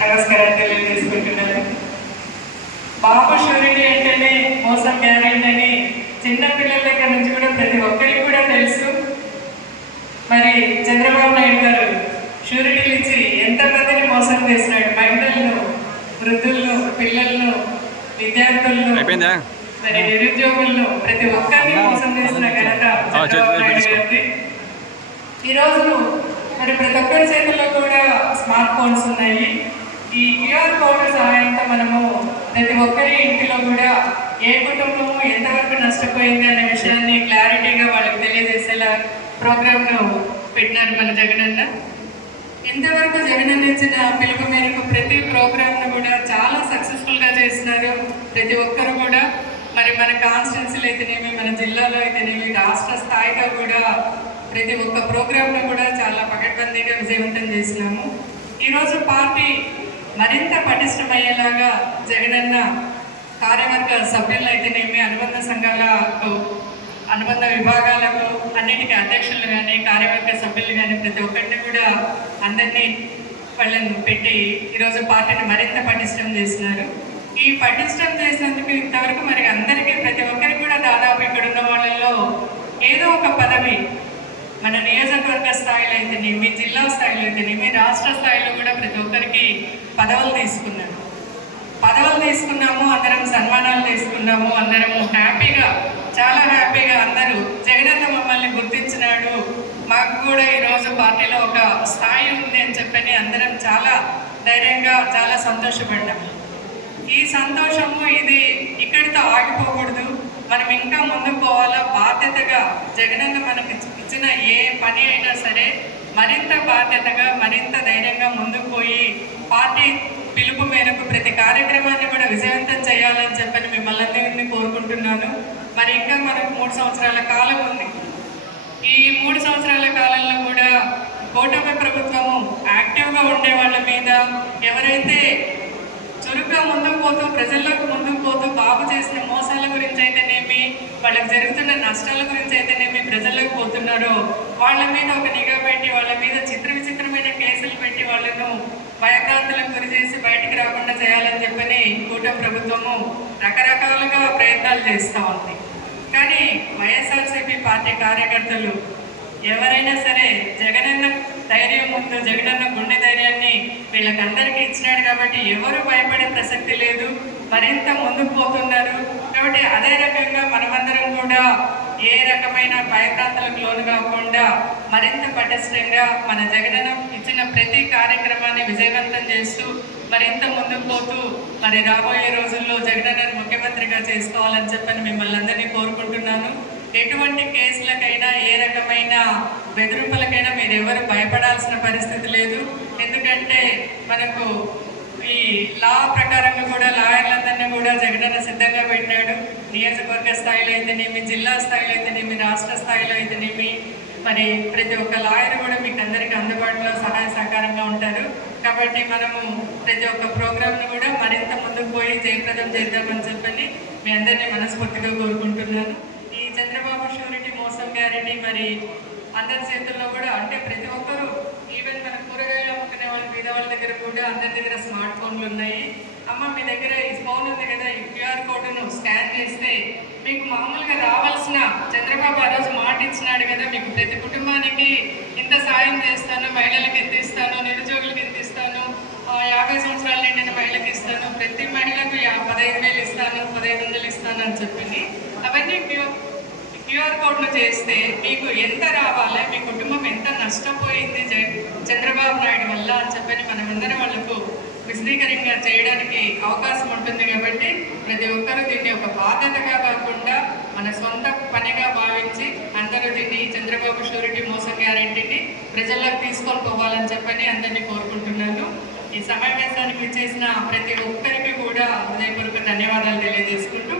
నమస్కారం తెలియజేసుకుంటున్నాను బాబు షూరిటీ అంటేనే మోసం గ్యారెంటీ అని చిన్న పిల్లల దగ్గర నుంచి కూడా ప్రతి ఒక్కరికి కూడా తెలుసు. మరి చంద్రబాబు నాయుడు గారు షూరిటీలు ఇచ్చి ఎంతమందిని మోసం చేసినాడు? మహిళలను వృద్ధులను పిల్లలను విద్యార్థులను మరి నిరుద్యోగులను ప్రతి ఒక్కరిని మోసం చేసిన ఘనత చంద్రబాబు నాయుడు. గారిది. ఈరోజు మరి ప్రతి ఒక్కరి చేతుల్లో కూడా స్మార్ట్ ఫోన్స్ ఉన్నాయి. ఈ క్యూఆర్ కోడ్ సహాయంతో మనము ప్రతి ఒక్కరి ఇంటిలో కూడా ఏ కుటుంబము ఎంతవరకు నష్టపోయింది అనే విషయాన్ని క్లారిటీగా వాళ్ళకి తెలియజేసేలా ప్రోగ్రామ్ను పెట్టినారు మన జగనన్న. ఇంతవరకు జగనన్న ఇచ్చిన పిలుపు మేరకు ప్రతి ప్రోగ్రామ్ను కూడా చాలా సక్సెస్ఫుల్గా చేసినారు ప్రతి ఒక్కరు కూడా. మరి మన కాన్స్టిట్యున్సీలు అయితేనేమి మన జిల్లాలో అయితేనేమి రాష్ట్ర స్థాయిగా కూడా ప్రతి ఒక్క ప్రోగ్రాంలో కూడా చాలా పకడ్బందీగా విజయవంతం చేసినాము. ఈరోజు పార్టీ మరింత పటిష్టమయ్యేలాగా జగనన్న కార్యవర్గ సభ్యులు అయితేనేమి అనుబంధ సంఘాలకు అనుబంధ విభాగాలకు అన్నిటికీ అధ్యక్షులు కానీ కార్యవర్గ సభ్యులు కానీ ప్రతి ఒక్కరిని కూడా అందరినీ వాళ్ళని పెట్టి ఈరోజు పార్టీని మరింత పటిష్టం చేసినారు. ఈ పటిష్టం చేసినందుకు ఇంతవరకు మరి అందరికీ ప్రతి ఒక్కరికి కూడా దాదాపు ఇక్కడ ఉన్న వాళ్ళల్లో ఏదో ఒక పదవి మన నియోజకవర్గ స్థాయిలో అయితేనేమి జిల్లా స్థాయిలో అయితేనేమి రాష్ట్ర స్థాయిలో కూడా ప్రతి ఒక్కరికి పదవులు తీసుకున్నారు. పదవులు తీసుకున్నాము అందరం సన్మానాలు తీసుకున్నాము అందరం హ్యాపీగా చాలా హ్యాపీగా అందరూ జగనన్న మమ్మల్ని గుర్తించినాడు. మాకు కూడా ఈరోజు పార్టీలో ఒక స్థాయి ఉంది అని చెప్పని అందరం చాలా ధైర్యంగా చాలా సంతోషపడ్డాము ఈ సంతోషము ఇది ఇక్కడితో ఆగిపోకూడదు మనం ఇంకా ముందుకు పోవాలా బాధ్యతగా జగనన్న మనకి ఇచ్చిన ఏ పని అయినా సరే మరింత బాధ్యతగా మరింత ధైర్యంగా ముందుకు పోయి పార్టీ పిలుపు మేరకు ప్రతి కార్యక్రమాన్ని కూడా విజయవంతం చేయాలని చెప్పని మిమ్మల్ని అందరినీ కోరుకుంటున్నాను. మరి ఇంకా మనకు మూడు సంవత్సరాల కాలం ఉంది. ఈ మూడు సంవత్సరాల కాలంలో కూడా కూటమి ప్రభుత్వము యాక్టివ్గా ఉండే వాళ్ళ మీద ఎవరైతే చురుగ్గా ముందుకు పోతూ ప్రజల్లోకి ముందుకు పోతూ బాబు చేసిన మోసాల గురించి అయితేనేమి వాళ్ళకి జరుగుతున్న నష్టాల గురించి అయితేనేమి ప్రజల్లోకి పోతున్నారో వాళ్ళ మీద ఒక నిఘా పెట్టి వాళ్ళ మీద చిత్ర విచిత్రమైన కేసులు పెట్టి వాళ్ళను భయక్రాంతులకు గురి చేసి బయటికి రాకుండా చేయాలని చెప్పని కూటమి ప్రభుత్వము రకరకాలుగా ప్రయత్నాలు చేస్తూ ఉంది. కానీ వైఎస్ఆర్సీపీ పార్టీ కార్యకర్తలు ఎవరైనా సరే జగనన్న ధైర్యం ముందు జగనన్న గుండె ధైర్యాన్ని వీళ్ళకందరికీ ఇచ్చినాడు కాబట్టి ఎవరు భయపడే ప్రసక్తి లేదు. మరింత ముందుకు పోతున్నారు? కాబట్టి అదే రకంగా మనమందరం కూడా ఏ రకమైన భయప్రాంతాలకు లోను కాకుండా మరింత పటిష్టంగా మన జగనన్న ఇచ్చిన ప్రతి కార్యక్రమాన్ని విజయవంతం చేస్తూ మరింత ముందుకు పోతూ మరి రాబోయే రోజుల్లో జగనన్నను ముఖ్యమంత్రిగా చేసుకోవాలని చెప్పని మిమ్మల్ని అందరినీ కోరుకుంటున్నాను. ఎటువంటి కేసులకైనా ఏ రకమైన బెదిరింపులకైనా మీరు ఎవరు భయపడాల్సిన పరిస్థితి లేదు. ఎందుకంటే మనకు ఈ లా ప్రకారంగా కూడా లాయర్లందరినీ కూడా జగనన్న సిద్ధంగా పెట్టాడు నియోజకవర్గ స్థాయిలో అయితేనేమి జిల్లా స్థాయిలో అయితేనేమి రాష్ట్ర స్థాయిలో అయితేనేమి మరి ప్రతి ఒక్క లాయర్ కూడా మీకు అందరికీ అందుబాటులో సహాయ సహకారంగా ఉంటారు. కాబట్టి మనము ప్రతి ఒక్క ప్రోగ్రామ్ను కూడా మరింత ముందుకు పోయి జయప్రదం చేద్దామని చెప్పని మీ అందరినీ మనస్ఫూర్తిగా కోరుకుంటున్నాను ఈ చంద్రబాబు షూరిటీ మోసం గ్యారెంటీ మరి అందరి చేతుల్లో కూడా అంటే ప్రతి ఒక్కరు ఈవెన్ మన కూరగాయలు అమ్ముకునే వాళ్ళ మీద వాళ్ళ దగ్గర కూడా అందరి దగ్గర స్మార్ట్ ఫోన్లు ఉన్నాయి. అమ్మ మీ దగ్గర ఈ ఫోన్ ఉంది కదా ఈ క్యూఆర్ కోడ్ను స్కాన్ చేస్తే మీకు మామూలుగా రావాల్సిన చంద్రబాబు ఆ రోజు మాట ఇచ్చినాడు కదా మీకు ప్రతి కుటుంబానికి ఇంత సాయం చేస్తాను మహిళలకు ఎంత ఇస్తాను నిరుద్యోగులకు ఎంత ఇస్తాను యాభై సంవత్సరాలు నిండిన మహిళకి ఇస్తాను ప్రతి మహిళకు పదహైదు వేలు ఇస్తాను పదహైదు వందలు ఇస్తాను అని చెప్పింది అవన్నీ క్యూ- క్యూఆర్ కోడ్ను చేస్తే మీకు ఎంత రావాలి మీ కుటుంబం ఎంత నష్టపోయింది చంద్రబాబు నాయుడు వల్ల అని చెప్పని మనమందరం వాళ్ళకు విశదీకరంగా చేయడానికి అవకాశం ఉంటుంది కాబట్టి ప్రతి ఒక్కరూ దీన్ని ఒక బాధ్యతగా కాకుండా మన సొంత పనిగా భావించి అందరూ దీన్ని చంద్రబాబు షూరిటీ మోసం గ్యారెంటీని ప్రజల్లోకి తీసుకొని పోవాలని చెప్పని అందరినీ కోరుకుంటున్నాను. ఈ సమావేశానికి చేసిన ప్రతి ఒక్కరికి కూడా హృదయపూర్వక ధన్యవాదాలు తెలియజేసుకుంటూ